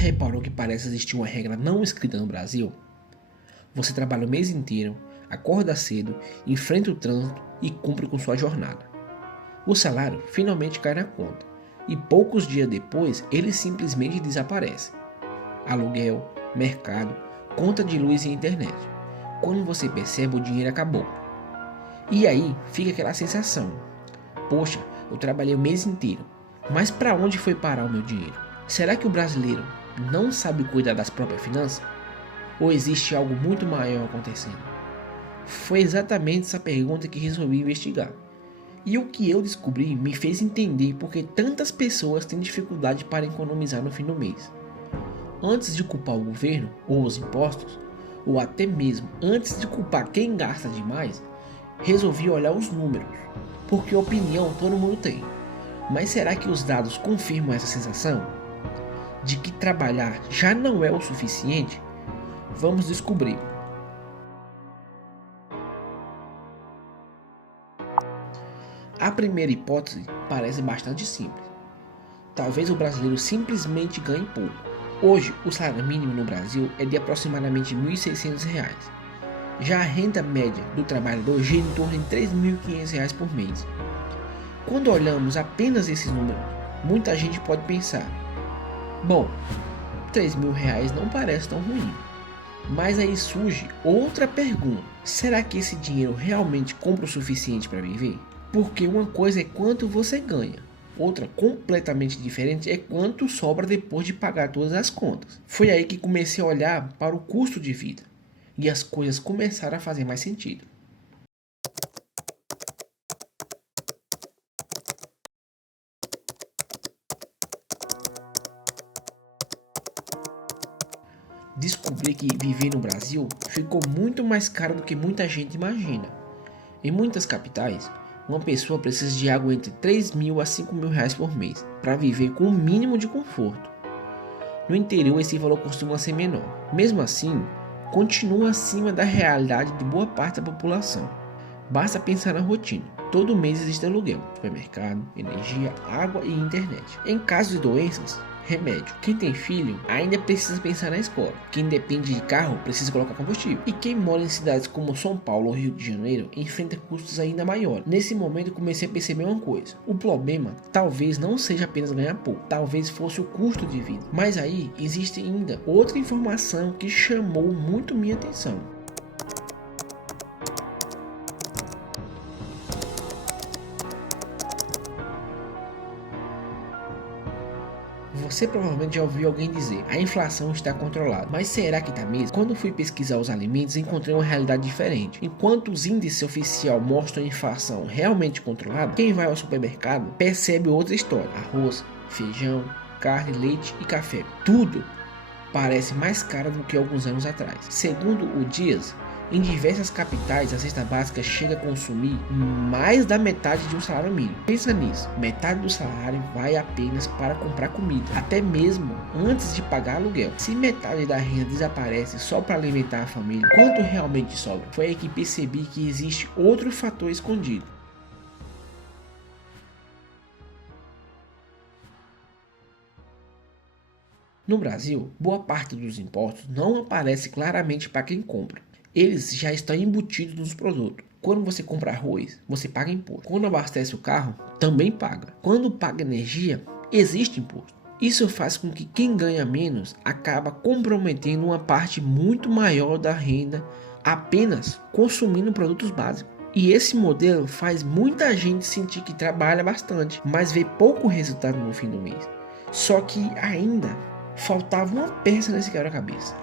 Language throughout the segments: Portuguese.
reparou que parece existir uma regra não escrita no Brasil? Você trabalha o mês inteiro, acorda cedo, enfrenta o trânsito e cumpre com sua jornada. O salário finalmente cai na conta e poucos dias depois ele simplesmente desaparece. Aluguel, mercado, conta de luz e internet. Quando você percebe, o dinheiro acabou. E aí fica aquela sensação: poxa, eu trabalhei o mês inteiro, mas para onde foi parar o meu dinheiro? Será que o brasileiro não sabe cuidar das próprias finanças? Ou existe algo muito maior acontecendo? Foi exatamente essa pergunta que resolvi investigar. E o que eu descobri me fez entender por que tantas pessoas têm dificuldade para economizar no fim do mês. Antes de culpar o governo ou os impostos, ou até mesmo antes de culpar quem gasta demais, resolvi olhar os números, porque opinião todo mundo tem. Mas será que os dados confirmam essa sensação? De que trabalhar já não é o suficiente? Vamos descobrir. A primeira hipótese parece bastante simples. Talvez o brasileiro simplesmente ganhe pouco. Hoje, o salário mínimo no Brasil é de aproximadamente R$ 1.600. Já a renda média do trabalhador gira em torno de R$ 3.500 por mês. Quando olhamos apenas esses números, muita gente pode pensar: bom, R$ 3.000 não parece tão ruim. Mas aí surge outra pergunta: será que esse dinheiro realmente compra o suficiente para viver? Porque uma coisa é quanto você ganha, outra completamente diferente é quanto sobra depois de pagar todas as contas. Foi aí que comecei a olhar para o custo de vida e as coisas começaram a fazer mais sentido. Descobri que viver no Brasil ficou muito mais caro do que muita gente imagina. Em muitas capitais, uma pessoa precisa de algo entre R$ 3.000 a R$ 5.000 por mês para viver com o mínimo de conforto. No interior, esse valor costuma ser menor. Mesmo assim, continua acima da realidade de boa parte da população. Basta pensar na rotina. Todo mês existe aluguel, supermercado, energia, água e internet. Em caso de doenças, remédio. Quem tem filho ainda precisa pensar na escola. Quem depende de carro precisa colocar combustível. E quem mora em cidades como São Paulo ou Rio de Janeiro enfrenta custos ainda maiores. Nesse momento comecei a perceber uma coisa: o problema talvez não seja apenas ganhar pouco, talvez fosse o custo de vida. Mas aí existe ainda outra informação que chamou muito minha atenção. Você provavelmente já ouviu alguém dizer: a inflação está controlada. Mas será que está mesmo? Quando fui pesquisar os alimentos, encontrei uma realidade diferente. Enquanto os índices oficiais mostram a inflação realmente controlada, quem vai ao supermercado percebe outra história: arroz, feijão, carne, leite e café. Tudo parece mais caro do que alguns anos atrás. Segundo o Dias, em diversas capitais, a cesta básica chega a consumir mais da metade de um salário mínimo. Pensa nisso, metade do salário vai apenas para comprar comida, até mesmo antes de pagar aluguel. Se metade da renda desaparece só para alimentar a família, quanto realmente sobra? Foi aí que percebi que existe outro fator escondido. No Brasil, boa parte dos impostos não aparece claramente para quem compra. Eles já estão embutidos nos produtos. Quando você compra arroz, você paga imposto. Quando abastece o carro, também paga. Quando paga energia, existe imposto. Isso faz com que quem ganha menos acaba comprometendo uma parte muito maior da renda apenas consumindo produtos básicos. E esse modelo faz muita gente sentir que trabalha bastante, mas vê pouco resultado no fim do mês. Só que ainda faltava uma peça nesse quebra-cabeça.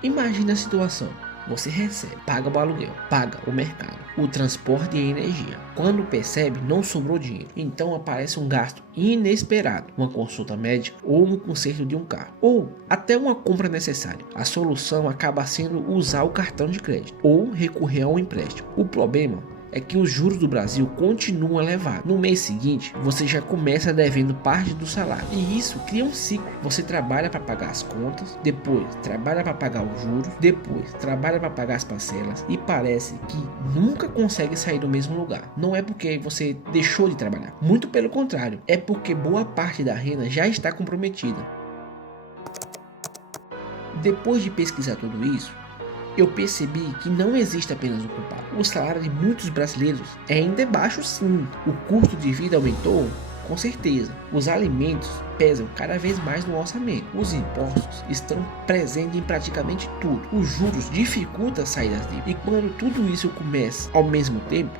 Imagina a situação: você recebe, paga o aluguel, paga o mercado, o transporte e a energia. Quando percebe, não sobrou dinheiro. Então aparece um gasto inesperado, uma consulta médica ou um conserto de um carro, ou até uma compra necessária. A solução acaba sendo usar o cartão de crédito ou recorrer a um empréstimo. O problema é que os juros do Brasil continuam elevados. No mês seguinte, você já começa devendo parte do salário. E isso cria um ciclo. Você trabalha para pagar as contas, depois trabalha para pagar os juros, depois trabalha para pagar as parcelas e parece que nunca consegue sair do mesmo lugar. Não é porque você deixou de trabalhar. Muito pelo contrário, é porque boa parte da renda já está comprometida. Depois de pesquisar tudo isso, eu percebi que não existe apenas um culpado. O salário de muitos brasileiros ainda é baixo sim. O custo de vida aumentou? Com certeza. Os alimentos pesam cada vez mais no orçamento. Os impostos estão presentes em praticamente tudo. Os juros dificultam sair das dívidas. E quando tudo isso começa ao mesmo tempo,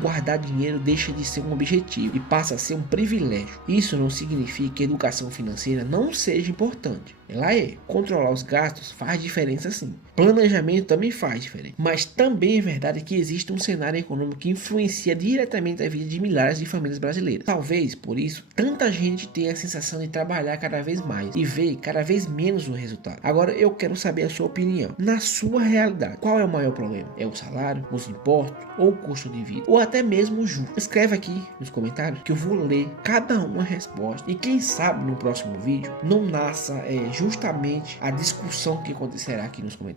guardar dinheiro deixa de ser um objetivo e passa a ser um privilégio. Isso não significa que a educação financeira não seja importante. Ela é. Controlar os gastos faz diferença sim. Planejamento também faz diferença. Mas também é verdade que existe um cenário econômico que influencia diretamente a vida de milhares de famílias brasileiras. Talvez por isso tanta gente tenha a sensação de trabalhar cada vez mais e ver cada vez menos o resultado. Agora eu quero saber a sua opinião. Na sua realidade, qual é o maior problema? É o salário, os impostos ou o custo de vida? Ou até mesmo o juro? Escreve aqui nos comentários que eu vou ler cada uma resposta. E quem sabe no próximo vídeo não nasça justamente a discussão que acontecerá aqui nos comentários.